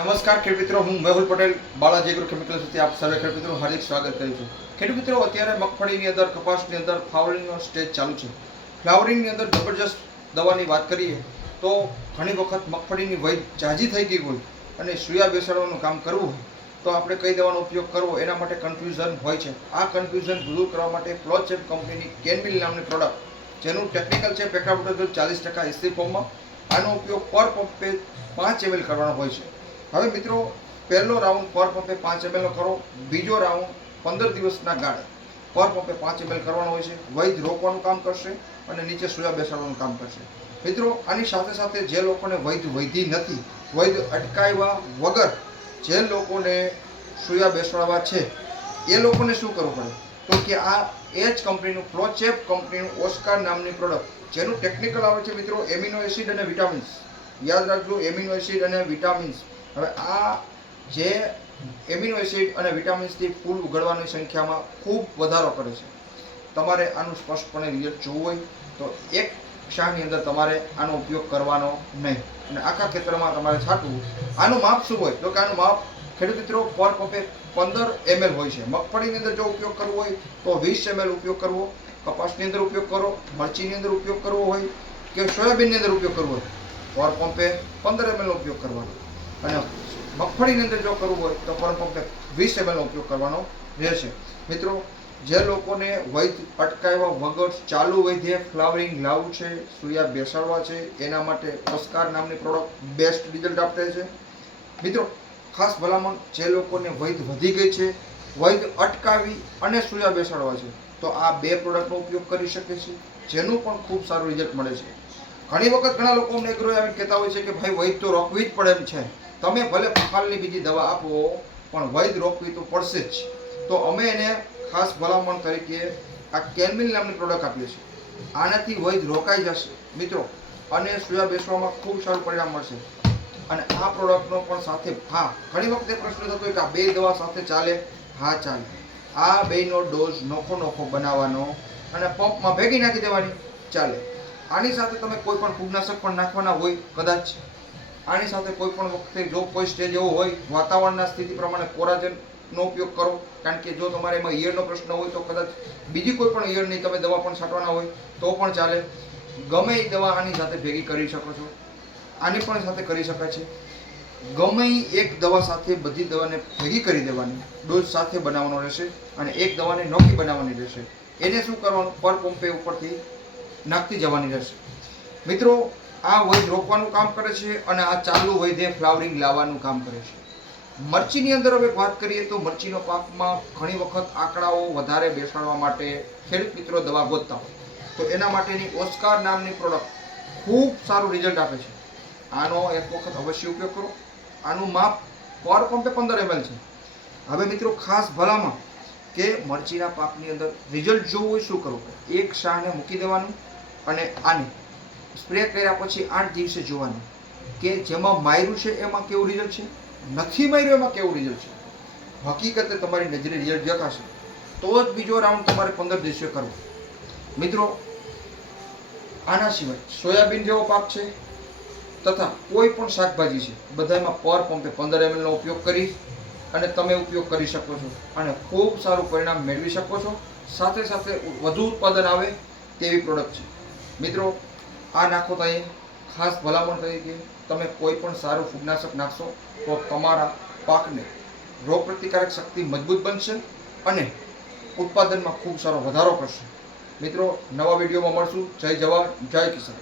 નમસ્કાર ખેડૂત મિત્રો, હું મેહુલ પટેલ બાલાજી એગ્રો કેમિકલ સુધી આપ સર્વે ખેડૂત મિત્રો હાર્દિક સ્વાગત કરું છું। ખેડૂત મિત્રો, અત્યારે મગફળીની અંદર, કપાસની અંદર ફ્લાવરિંગનો સ્ટેજ ચાલુ છે। ફ્લાવરિંગની અંદર જબરજસ્ત દવાની વાત કરીએ તો ઘણી વખત મગફળીની વય જાજી થઈ ગઈ હોય અને સૂયા બેસાડવાનું કામ કરવું હોય તો આપણે કઈ દવાનો ઉપયોગ કરવો એના માટે કન્ફ્યુઝન હોય છે। આ કન્ફ્યુઝન દૂર કરવા માટે પ્લોચેપ કંપનીની કેનમિલ નામની પ્રોડક્ટ, જેનું ટેકનિકલ છે પેક્ટાબુટર 40% એસી ફોર્મમાં, આનો ઉપયોગ પર પંપે 5 ml કરવાનો હોય છે। હવે મિત્રો, પહેલો રાઉન્ડ પર પંપે 5 ml નો કરો, બીજો રાઉન્ડ 15 દિવસના ગાળે પર પંપે 5 ml કરવાનો હોય છે। વૈધ રોકવાનું કામ કરશે અને નીચે સૂયા બેસાડવાનું કામ કરશે। મિત્રો, આની સાથે સાથે જે લોકોને વૈધ વૈધી નથી, વૈધ અટકાવ્યા વગર જે લોકોને સૂયા બેસાડવા છે એ લોકોને શું કરવું પડે તો કે આ એ જ કંપનીનું પ્લોચેપ કંપનીનું ઓસ્કાર નામની પ્રોડક્ટ, જેનું ટેકનિકલ આવે છે મિત્રો એમિનો એસિડ અને વિટામિન્સ। યાદ રાખજો, એમિનો એસિડ અને વિટામિન્સ। હવે આ જે એમિનો એસિડ અને વિટામિન્સથી ફૂલ ઉગાડવાની સંખ્યામાં ખૂબ વધારો કરે છે। તમારે આનું સ્પષ્ટપણે રિઝલ્ટ જોવું હોય તો એક ક્ષણની અંદર તમારે આનો ઉપયોગ કરવાનો નહીં અને આખા ખેતરમાં તમારે છાંટવું। આનું માપ શું હોય તો કે આનું માપ ખેડૂત મિત્રો પર પંપે 15 ml હોય છે। મગફળીની અંદર જો ઉપયોગ કરવો હોય તો 20 ml ઉપયોગ કરવો, કપાસની અંદર ઉપયોગ કરો, મરચીની અંદર ઉપયોગ કરવો હોય કે સોયાબીનની અંદર ઉપયોગ કરવો હોય પર પંપે 15 ml નો ઉપયોગ કરવાનો અને મગફળીની અંદર જો કરવું હોય તો પર પંપે 20 ml નો ઉપયોગ કરવાનો રહેશે। મિત્રો, જે લોકોને વૈધ અટકાવ્યા વગર ચાલુ વૈધે ફ્લાવરિંગ લાવવું છે, સૂયા બેસાડવા છે, એના માટે ઓસ્કાર નામની પ્રોડક્ટ બેસ્ટ રિઝલ્ટ આપે છે। મિત્રો, ખાસ ભલામણ જે લોકોને વૈધ વધી ગઈ છે, વૈધ અટકાવી અને સૂયા બેસાડવા છે તો આ બે પ્રોડક્ટનો ઉપયોગ કરી શકે છે, જેનું પણ ખૂબ સારું રિઝલ્ટ મળે છે। ઘણી વખત ઘણા લોકો અમને એગ્રો આવીને કહેતા હોય છે કે ભાઈ વૈધ તો રોકવી જ પડે એમ છે, તમે ભલે પખાલની બીજી દવા આપો પણ વૈધ રોકવી તો પડશે જ। તો અમે એને ખાસ ભલામણ તરીકે આ કેનમિલ નામની પ્રોડક્ટ આપીએ છીએ। આનાથી વૈધ રોકાઈ જશે મિત્રો અને સૂયા બેસવામાં ખૂબ સારું પરિણામ મળશે। અને આ પ્રોડક્ટનો પણ સાથે ઘણી વખતે પ્રશ્ન થતો હોય કે આ બે દવા સાથે ચાલે? હા, ચાલે। આ બેનો ડોઝ નોખો બનાવવાનો અને પંપમાં ભેગી નાખી દેવાની, ચાલે। આની સાથે તમે કોઈ પણ ફૂગનાશક પણ નાખવાના હોય કદાચ, આની સાથે કોઈ પણ વખતે જો કોઈ સ્ટેજ એવો હોય વાતાવરણના સ્થિતિ પ્રમાણે કોરાજનનો ઉપયોગ કરો, કારણ કે જો તમારે એમાં ઈયળનો પ્રશ્ન હોય તો કદાચ બીજી કોઈ પણ ઈયળની તમે દવા પણ છાંટવાના હોય તો પણ ચાલે। ગમે એ દવા આની સાથે ભેગી કરી શકો છો, આની પણ સાથે કરી શકાય છે। ગમે એક દવા સાથે બધી દવાને ભેગી કરી દેવાની, ડોઝ સાથે બનાવવાનો રહેશે અને એક દવાને નોખી બનાવવાની રહેશે। એને શું કરવાનું, પર પંપે ઉપરથી નાખતી જવાની રહેશે। મિત્રો, આ વૈધ રોકવાનું કામ કરે છે અને આ ચાલુ વૈધે ફ્લાવરિંગ લાવવાનું કામ કરે છે। મરચીની અંદર હવે વાત કરીએ તો મરચીનો પાકમાં ઘણી વખત આંકડાઓ વધારે બેસાડવા માટે ખેડૂત મિત્રો દવા ગોતતા હોય તો એના માટેની ઓસ્કાર નામની પ્રોડક્ટ ખૂબ સારું રિઝલ્ટ આપે છે। આનો એક વખત અવશ્ય ઉપયોગ કરો। આનું માપ પર પંપે 15 ml છે। હવે મિત્રો, ખાસ ભલામણ કે મરચીના પાકની અંદર રિઝલ્ટ જોવું હોય શું કરવું, એક શાહને મૂકી દેવાનું અને આને સ્પ્રે કર્યા પછી 8 દિવસે જોવાનું કે જેમાં માર્યું છે એમાં કેવું રિઝલ્ટ છે, નથી માર્યું એમાં કેવું રિઝલ્ટ છે। હકીકતે તમારી નજરે રિઝલ્ટ દેખાશે તો જ બીજો રાઉન્ડ તમારે 15 દિવસે કરવો। મિત્રો, આના સિવાય સોયાબીન જેવો પાક છે તથા કોઈ પણ શાકભાજી છે, બધામાં પર પંપે 15 ml નો ઉપયોગ કરી અને તમે ઉપયોગ કરી શકો છો અને ખૂબ સારું પરિણામ મેળવી શકો છો। સાથે સાથે વધુ ઉત્પાદન આવે તેવી પ્રોડક્ટ છે। મિત્રો, આ નાખો તો એ ખાસ ભલામણ તરીકે તમે કોઈ પણ સારું ફૂગનાશક નાખશો તો તમારા પાકને રોગ પ્રતિકારક શક્તિ મજબૂત બનશે અને ઉત્પાદનમાં ખૂબ સારો વધારો કરશે। મિત્રો, નવા વિડીયોમાં મળશું। જય જવાન, જય કિસાન।